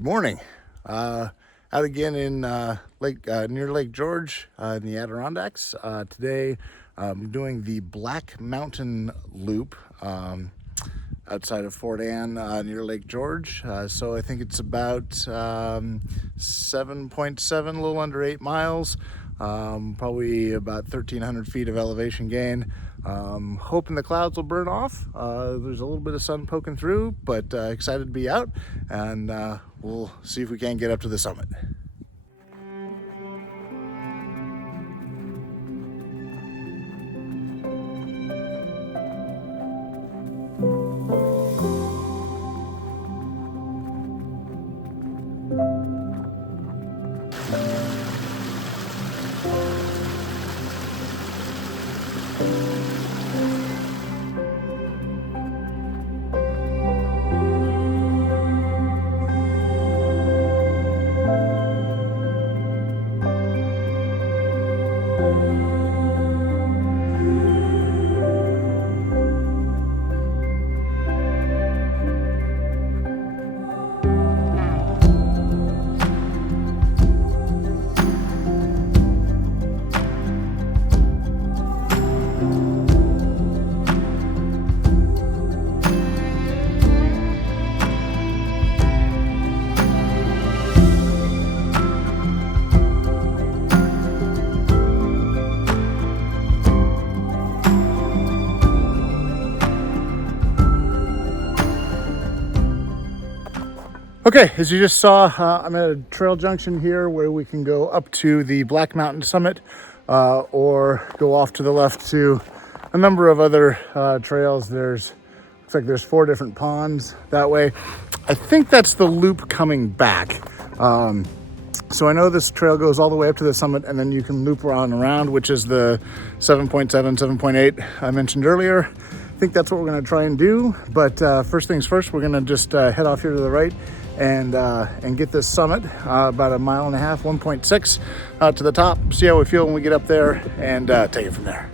Good morning. Out again in near Lake George in the Adirondacks. Today I'm doing the Black Mountain Loop outside of Fort Anne near Lake George. So I think it's about 7.7, a little under 8 miles. Probably about 1,300 feet of elevation gain. Hoping the clouds will burn off. There's a little bit of sun poking through, but excited to be out, and we'll see if we can get up to the summit. Okay, as you just saw, I'm at a trail junction here where we can go up to the Black Mountain Summit or go off to the left to a number of other trails. Looks like there's 4 different ponds that way. I think that's the loop coming back. So I know this trail goes all the way up to the summit, and then you can loop around, which is the 7.7, 7.8 I mentioned earlier. I think that's what we're gonna try and do. But first things first, we're gonna just head off here to the right and get this summit about 1.5 miles, 1.6 to the top. See how we feel when we get up there, and take it from there.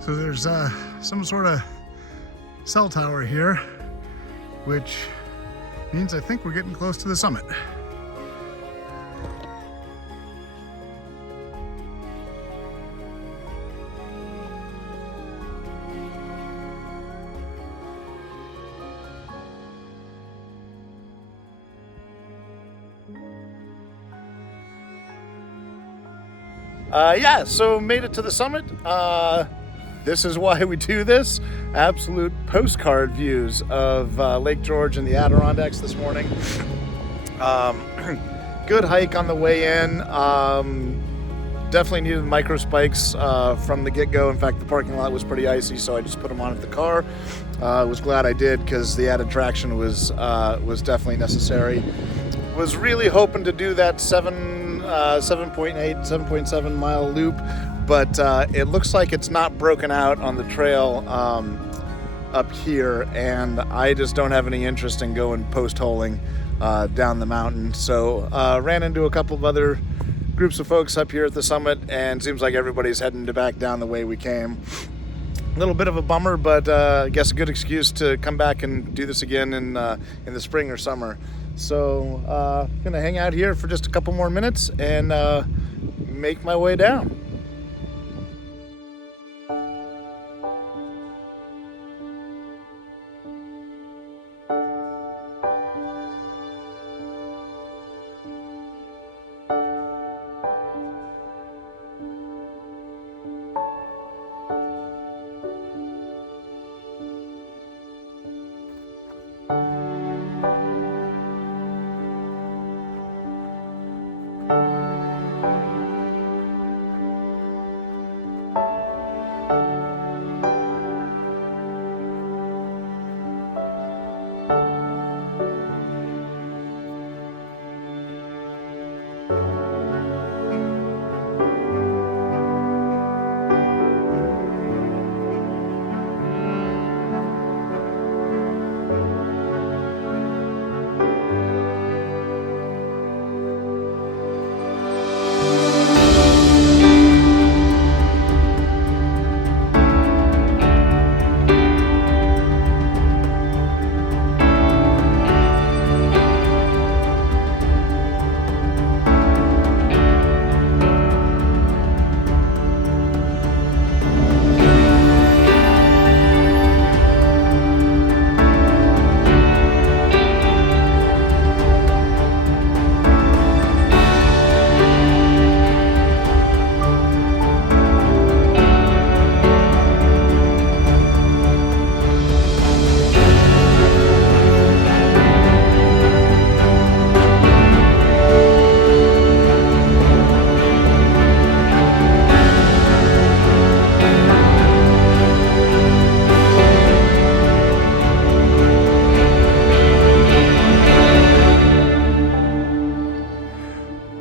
So there's some sort of cell tower here, which means I think we're getting close to the summit. Yeah, so made it to the summit. This is why we do this. Absolute postcard views of Lake George and the Adirondacks this morning. Um, good hike on the way in. Definitely needed micro spikes from the get-go. In fact, the parking lot was pretty icy, so I just put them on at the car. Was glad I did because the added traction was definitely necessary. Was really hoping to do that 7.7 mile loop, but it looks like it's not broken out on the trail up here, and I just don't have any interest in going post-holing down the mountain. So ran into a couple of other groups of folks up here at the summit, and seems like everybody's heading back down the way we came. A little bit of a bummer, but I guess a good excuse to come back and do this again in the spring or summer. So gonna hang out here for just a couple more minutes and make my way down.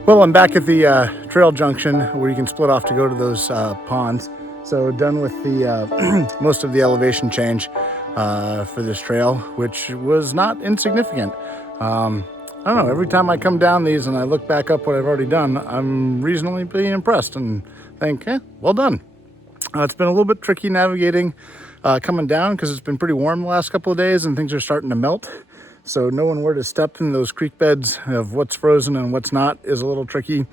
Well, I'm back at the trail junction where you can split off to go to those ponds. So done with the most of the elevation change for this trail, which was not insignificant. I don't know, every time I come down these and I look back up what I've already done, I'm reasonably impressed and think, well done. It's been a little bit tricky navigating coming down because it's been pretty warm the last couple of days and things are starting to melt. So knowing where to step in those creek beds of what's frozen and what's not is a little tricky.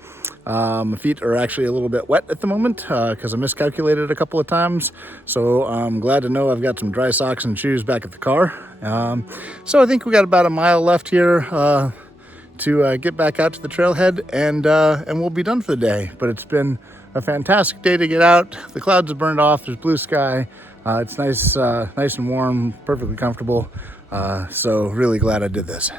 My feet are actually a little bit wet at the moment because I miscalculated a couple of times. So I'm glad to know I've got some dry socks and shoes back at the car. So I think we got about a mile left here to get back out to the trailhead and we'll be done for the day. But it's been a fantastic day to get out. The clouds have burned off. There's blue sky. It's nice and warm, perfectly comfortable. So really glad I did this.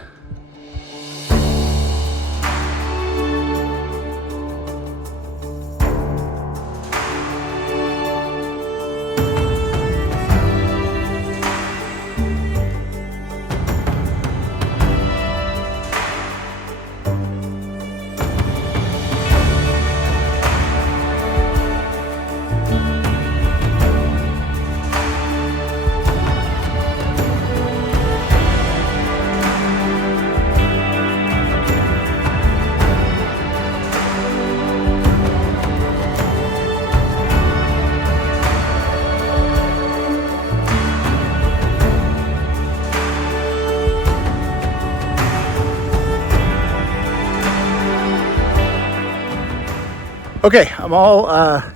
Okay, I'm all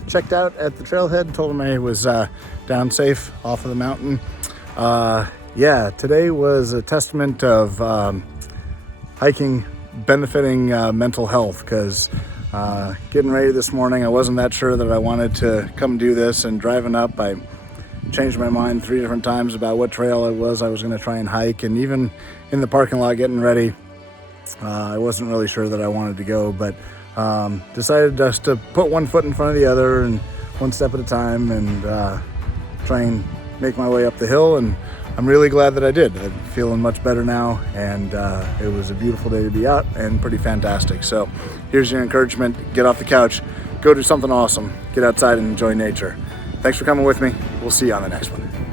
checked out at the trailhead. Told him I was down safe off of the mountain. Yeah, today was a testament of hiking benefiting mental health because getting ready this morning, I wasn't that sure that I wanted to come do this, and driving up, I changed my mind 3 different times about what trail I was going to try and hike, and even in the parking lot getting ready, I wasn't really sure that I wanted to go, but decided just to put one foot in front of the other and one step at a time, and try and make my way up the hill. And I'm really glad that I did. I'm feeling much better now, and it was a beautiful day to be out and pretty fantastic. So here's your encouragement: get off the couch, go do something awesome, get outside and enjoy nature. Thanks for coming with me. We'll see you on the next one.